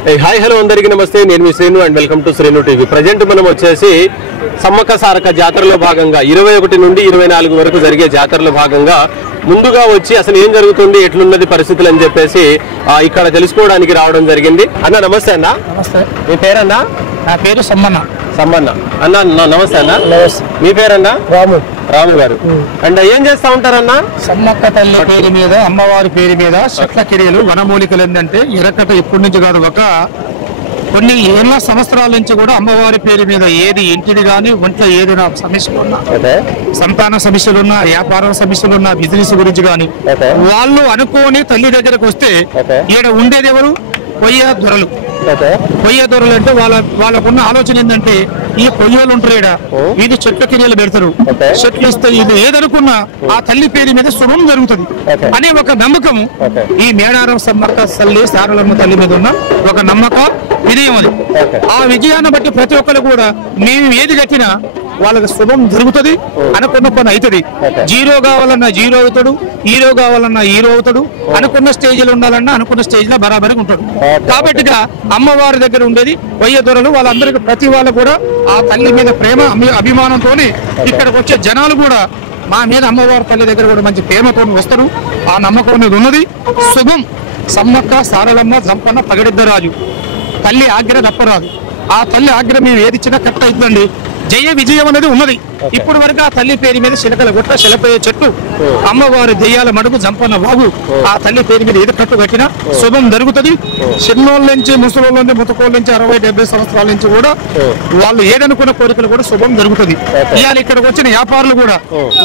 Hi hello అందరికీ నమస్తే. నేను మీ Srinu and welcome to Srinu TV. Present మనం వచ్చేసి సమ్మక్క సారక్క జాతరలో భాగంగా 21 నుండి 24 వరకు జరిగే జాతరలో భాగంగా ముందుగా వచ్చి అసలు ఏం జరుగుతుంది, ఎట్లున్నది పరిస్థితులు అని చెప్పేసి ఇక్కడ తెలుసుకోవడానికి రావడం జరిగింది. అన్న నమస్తే. అన్న నమస్తే. మీ పేరన్నా? నా పేరు సమ్మన్న. అన్న నమస్తే. అన్న మీ పేరన్నా? రాము గారు. అండ్ ఏం చేస్తా ఉంటారన్నా? సమ్మక్క తల్లి పేరు మీద, అమ్మవారి పేరు మీద చెట్ల కిరీలు వనమూలికలు ఏంటంటే ఎరకట ఇప్పటి నుంచి కాదు, ఒక కొన్ని ఏళ్ళ సంవత్సరాల నుంచి కూడా అమ్మవారి పేరు మీద ఏది ఇంటిని కానీ ఒంట్లో ఏదైనా సమస్యలున్నా, సంతాన సమస్యలున్నా, వ్యాపార సమస్యలున్నా, బిజినెస్ గురించి కానీ వాళ్ళు అనుకోని తల్లి దగ్గరకు వస్తే ఈడ ఉండేది ఎవరు? కొయ్య దొరలు. కొయ్య దొరలు అంటే వాళ్ళకున్న ఆలోచన ఏంటంటే ఈ కొయ్యలు ఉంటారు, ఈడ ఇది చెట్ల కిరీలు పెడతారు, చెట్లు ఇస్తే ఇది ఏదనుకున్నా ఆ తల్లి పేరు మీద శుభం జరుగుతుంది అనే ఒక నమ్మకం ఈ మేడారం సమ్మక్క తల్లి సారలమ్మ తల్లి మీద ఉన్న ఒక నమ్మకం, విజయం అది. ఆ విజయాన్ని బట్టి ప్రతి ఒక్కరు కూడా మేము ఏది కట్టినా వాళ్ళకి శుభం జరుగుతుంది, అనుకున్న పని అవుతుంది. జీరో కావాలన్నా జీరో అవుతాడు, హీరో కావాలన్నా హీరో అవుతాడు, అనుకున్న స్టేజ్లో ఉండాలన్నా అనుకున్న స్టేజ్ లో బరాబరిగా ఉంటాడు. కాబట్టిగా అమ్మవారి దగ్గర ఉండేది వయ్య దొరలు. వాళ్ళందరికీ ప్రతి వాళ్ళు కూడా ఆ తల్లి మీద ప్రేమ అభిమానంతో ఇక్కడికి వచ్చే జనాలు కూడా మా మీద అమ్మవారి తల్లి దగ్గర కూడా మంచి ప్రేమతో వస్తారు. ఆ నమ్మకం అనేది ఉన్నది. శుభం. సమ్మక్క సారలమ్మ జంపన్న పగడిద్దరాజు తల్లి ఆజ్ఞ తప్పరాదు. ఆ తల్లి ఆజ్ఞ మేము ఏది ఇచ్చినా కరెక్ట్ అవుతుందండి. జయ విజయం అనేది ఉన్నది. ఇప్పటి వరకు ఆ తల్లి పేరు మీద చిలకల గుట్ట, శిలపయ్య చెట్టు, అమ్మవారి దెయ్యాల మడుగు, జంపన్న బాబు, ఆ తల్లి పేరు మీద ఏది కట్టు కట్టినా శుభం జరుగుతుంది. చిన్నోళ్ళ నుంచి, ముసలోళ్ళ నుంచి, ముతకోళ్ళ నుంచి 60-70 సంవత్సరాల నుంచి కూడా వాళ్ళు ఏదనుకున్న కోరికలు కూడా శుభం జరుగుతుంది. ఇవాళ ఇక్కడికి వచ్చిన వ్యాపారులు కూడా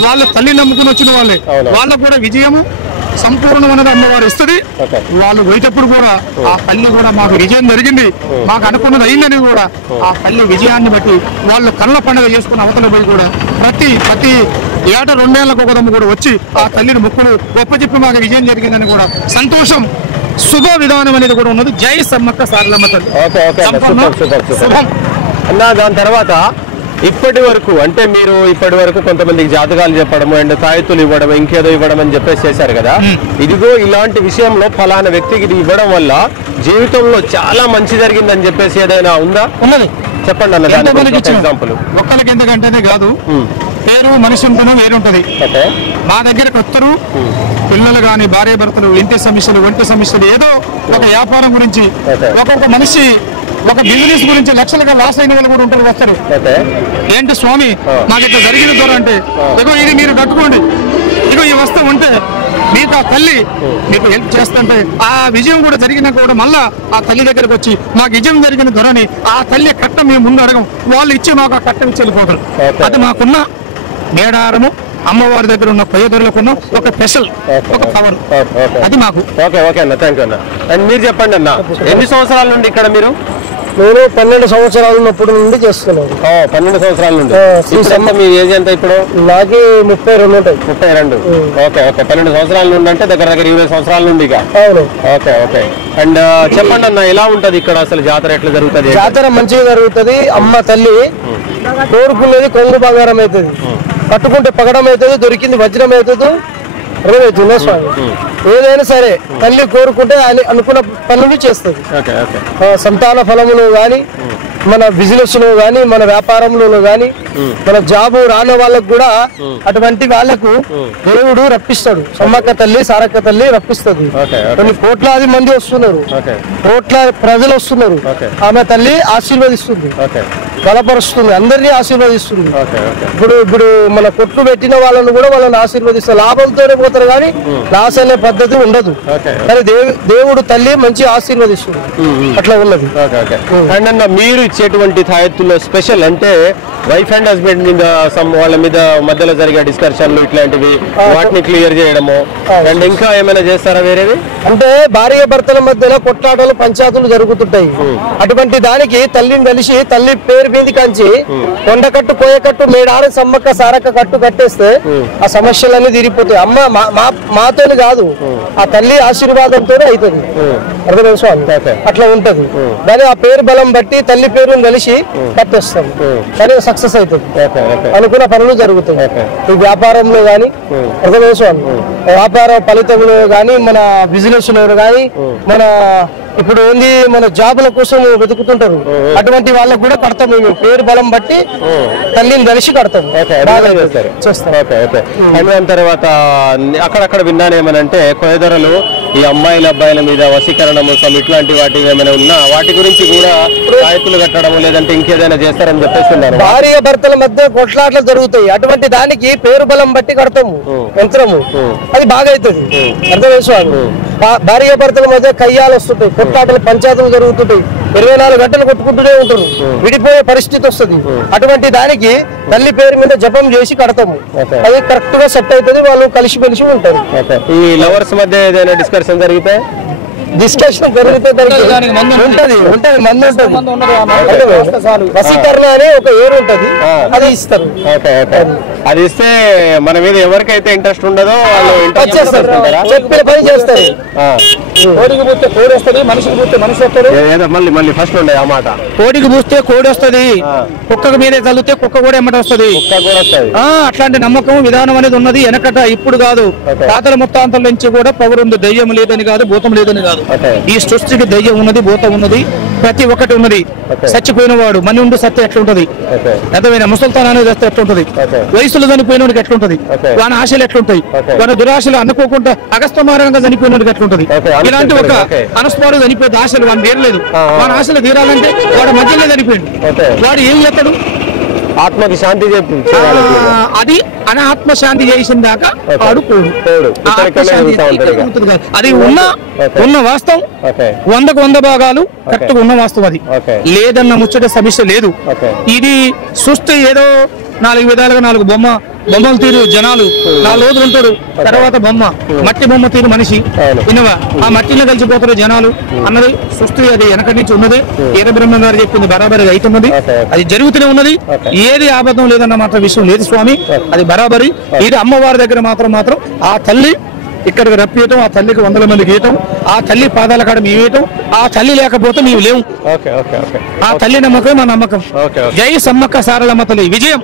వాళ్ళ తల్లి నమ్ముకుని వచ్చిన వాళ్ళే, వాళ్ళకు కూడా విజయము సంపూర్ణమైనది అమ్మవారు ఇస్తుంది. వాళ్ళు పోయేటప్పుడు కూడా ఆ తల్లి కూడా మాకు విజయం జరిగింది, మాకు అనుకున్నది అయిందని కూడా ఆ తల్లి విజయాన్ని బట్టి వాళ్ళు కళ్ళ పండుగ చేసుకున్న అవతల పోయి కూడా ప్రతి ఏట 2 ఏళ్లకు ఒకదమ్ము కూడా వచ్చి ఆ తల్లిని మొక్కులు గొప్పచెప్పి మాకు విజయం జరిగిందని కూడా సంతోషం, శుభ విధానం అనేది కూడా ఉన్నది. జై సమ్మక్క సారలమ్మ తల్లి. దాని తర్వాత ఇప్పటి వరకు అంటే మీరు ఇప్పటి వరకు కొంతమందికి జాతకాలు చెప్పడము అండ్ తాయెత్తులు ఇవ్వడం, ఇంకేదో ఇవ్వడం అని చెప్పేసి చేశారు కదా. ఇదిగో ఇలాంటి విషయంలో ఫలానా వ్యక్తికి ఇది ఇవ్వడం వల్ల జీవితంలో చాలా మంచి జరిగిందని చెప్పేసి ఏదైనా ఉందా? ఉన్నది. చెప్పండి అన్న. ఎగ్జాంపుల్ ఒక్కరికి ఎందుకంటేనే కాదు, పేరు మనిషి ఉంటేనే వేరుంటది. మా దగ్గరకు వస్తారు పిల్లలు కానీ, భార్య భర్తలు, ఇంటి సమస్యలు, ఒంటి సమస్యలు, ఏదో ఒక వ్యాపారం గురించి, ఒక్కొక్క మనిషి ఒక బిజినెస్ గురించి లక్షలుగా లాస్ అయిన వాళ్ళు కూడా ఉంటారు, వస్తారు. ఏంటి స్వామి నాకు ఇట్లా జరిగిన ద్వారా అంటే, ఇగో ఇది మీరు కట్టుకోండి, ఇగో ఈ వస్తువు ఉంటే మీకు ఆ తల్లి మీకు హెల్ప్ చేస్తుంటే ఆ విజయం కూడా జరిగినా కూడా మళ్ళా ఆ తల్లి దగ్గరకు వచ్చి మాకు విజయం జరిగిన ధరని ఆ తల్లి కట్ట మేము ముందు అడగం, వాళ్ళు ఇచ్చి మాకు ఆ కట్ట ఇచ్చి వెళ్ళిపోతారు. అది మాకున్న మేడారము అమ్మవారి దగ్గర ఉన్న కొయ్యదొరలకున్న ఒక స్పెషల్, ఒక పవర్ అది మాకు. ఓకే అన్న, థ్యాంక్ యూ అన్న. అండ్ మీరు చెప్పండి అన్న, ఎన్ని సంవత్సరాల నుండి ఇక్కడ మీరు? నేను 12 సంవత్సరాలు ఉన్నప్పుడు నుండి చేస్తున్నాను. 12 సంవత్సరాల నుండి. మీ ఏజ్ ఎంత ఇప్పుడు? నాకు 32 ఉంటాయి. 32. ఓకే. 12 సంవత్సరాల నుండి అంటే దగ్గర 20 సంవత్సరాల నుండి ఇక. ఓకే. అండ్ చెప్పండి అన్న, ఎలా ఉంటది ఇక్కడ అసలు జాతర, ఎట్లా జరుగుతుంది? జాతర మంచిగా జరుగుతుంది. అమ్మ తల్లి కోరుకునేది కొంగు బంగారం అవుతుంది, కట్టుకుంటే పగడం అవుతుంది, దొరికింది వజ్రం అవుతుంది, అవుతుందా స్వామి. ఏదైనా సరే తల్లి కోరుకుంటే అనుకున్న పనులు చేస్తుంది. సంతాన ఫలములు గాని, మన బిజినెస్ లో గాని, మన వ్యాపారంలో గాని, మన జాబు రాని వాళ్ళకు కూడా అటువంటి వాళ్ళకు దేవుడు రప్పిస్తాడు. సమ్మక్క తల్లి సారక్క తల్లి రప్పిస్తుంది. కొన్ని కోట్లాది మంది వస్తున్నారు, కోట్ల ప్రజలు వస్తున్నారు. ఆమె తల్లి ఆశీర్వదిస్తుంది, బలపరుస్తుంది, అందరినీ ఆశీర్వదిస్తుంది. ఇప్పుడు మన కొట్లు పెట్టిన వాళ్ళను కూడా వాళ్ళని ఆశీర్వదిస్తారు. లాభంతోనే పోతారు కానీ లాస్ అనే పద్ధతి ఉండదు. కానీ దేవుడు తల్లి మంచి ఆశీర్వదిస్తుంది, అట్లా ఉన్నది. మీరు ఇచ్చేటువంటి తాయెత్తుల్లో స్పెషల్ అంటే వైఫ్ అండ్ హస్బెండ్ మీద వాళ్ళ మీద మధ్యలో జరిగే డిస్కషన్లు ఇట్లాంటివి, వాటిని క్లియర్ చేయడము అండ్ ఇంకా ఏమైనా చేస్తారా వేరేవి? అంటే భార్య భర్తల మధ్యలో కొట్లాటలు, పంచాయతీలు జరుగుతుంటాయి. అటువంటి దానికి తల్లిని కలిసి తల్లి పేరు మీద కంచి కొండకట్టు, కోయకట్టు, మేడారం సమ్మక్క సారక్క కట్టు కట్టేస్తే ఆ సమస్యలన్నీ తీరిపోతాయి. అమ్మ మాతోని కాదు, ఆ తల్లి ఆశీర్వాదంతో అవుతుంది. అర్థమైంది స్వామి, అట్లా ఉంటది. దాని ఆ పేరు బలం బట్టి తల్లి పేరుని కలిసి కట్టేస్తాం, కానీ సక్సెస్ అవుతుంది, అనుకున్న పనులు జరుగుతాయి. ఈ వ్యాపారంలో గాని, అర్థమైంది స్వామి, వ్యాపార ఫలితంలో గాని, మన బిజినెస్ లో గాని, మన ఇప్పుడు ఏంది మన జాబుల కోసం వెతుకుతుంటారు, అటువంటి వాళ్ళకు కూడా కడతాం మేము. పేరు బలం బట్టి తల్లిని కలిసి కడతాం. దాని తర్వాత అక్కడక్కడ విన్నాను ఏమనంటే కొయ్యదొరలు ఈ అమ్మాయిల అబ్బాయిల మీద వశీకరణ మోసం ఇట్లాంటి వాటి ఏమైనా ఉన్నా వాటి గురించి కూడా రాయితులు కట్టడం లేదంటే ఇంకేదైనా చేస్తారని చెప్పేస్తున్నారు. భార్య భర్తల మధ్య కొట్లాట్లు జరుగుతాయి, అటువంటి దానికి పేరు బలం బట్టి కడతాము యంత్రము, అది బాగా అవుతుంది. అర్థం స్వామి. భార్య భర్తల మధ్య కయ్యాలు వస్తుంటాయి, కొట్లాటలు పంచాయతీలు జరుగుతుంటాయి, 24 గంటలు కొట్టుకుంటూనే ఉంటారు, విడిపోయే పరిస్థితి వస్తుంది. అటువంటి దానికి తల్లి పేరు మీద జపం చేసి కడతాము, అది కరెక్ట్ గా సెట్ అవుతుంది, వాళ్ళు కలిసి ఉంటారు. ఈ లవర్స్ మధ్య ఏదైనా డిస్కషన్ జరిగితే వశీకరణ అనే ఒక ఏరు ఉంటది, అది ఇస్తారు. అది ఇస్తే మన మీద ఎవరికైతే ఇంట్రెస్ట్ ఉండదో వాళ్ళు చెప్పిన పని చేస్తారు. కోడికి పూస్తే కోడి వస్తుంది, మనిషికి పూస్తే మనిషి వస్తాడు. మళ్ళీ ఫస్ట్ ఉండే ఆ మాట. కోడికి పూస్తే కోడి వస్తుంది, కుక్కకు మీదే చల్లితే కుక్క కూడా ఎమ్మట వస్తుంది. అట్లాంటి నమ్మకం విధానం అనేది ఉన్నది. వెనకట ఇప్పుడు కాదు, తాతల ముత్తాంతల నుంచి కూడా పవర్ ఉంది. దయ్యం లేదని కాదు, భూతం లేదని కాదు. ఈ సృష్టికి దయ్యం ఉన్నది, భూతం ఉన్నది, ప్రతి ఒక్కటి ఉన్నది. చచ్చిపోయిన వాడు మని ఉండి సత్య ఎట్లుంటది, అర్థమైన ముసల్తాన్ అనేది వస్తే ఎట్లుంటది, వయసులో చనిపోయిన వాడికి ఎట్లుంటది, వాని ఆశలు ఎట్లుంటాయి, వాని దురాశలు అనుకోకుండా అగస్తమారంగా చనిపోయిన వాడికి ఎట్లుంటది. ఇలాంటి ఒక అనస్మారు చనిపోయేది ఆశలు వాడు తీరలేదు. వాని ఆశలు తీరాలంటే వాడు మధ్యలో చనిపోయింది. వాడు ఏం చేస్తాడు? ఆత్మకి శాంతి చెప్పి అది అనాత్మ శాంతి చేసిన దాకా వాడు అది ఉన్న వాస్తవం 100కు 100 భాగాలు కరెక్ట్ గా ఉన్న వాస్తవం. అది లేదన్న ముచ్చట సమస్య లేదు. ఇది సృష్టి ఏదో 4 విధాలుగా 4 బొమ్మలు తీరు జనాలు 4 రోజులు ఉంటారు, తర్వాత బొమ్మ మట్టి బొమ్మ తీరు మనిషి వినవా, ఆ మట్టిలో కలిసిపోతారు జనాలు అన్నది సృష్టి. అది వెనకటి నుంచి ఉన్నది. ఈర బ్రహ్మ గారు చెప్పింది బరాబరి అవుతున్నది, అది జరుగుతూనే ఉన్నది. ఏది ఆబద్ధం లేదన్న మాత్రం విషయం లేదు స్వామి, అది బరాబరి. ఇది అమ్మవారి దగ్గర మాత్రం ఆ తల్లి ఇక్కడికి రప్పియటం, ఆ తల్లికి 100 మందికి ఇవ్వటం, ఆ తల్లి పాదాల కాడ మేము ఇవ్వటం, ఆ తల్లి లేకపోతే మేము లేవు. ఆ తల్లి నమ్మకం మా నమ్మకం. జై సమ్మక్క సారలమ్మ తల్లి విజయం.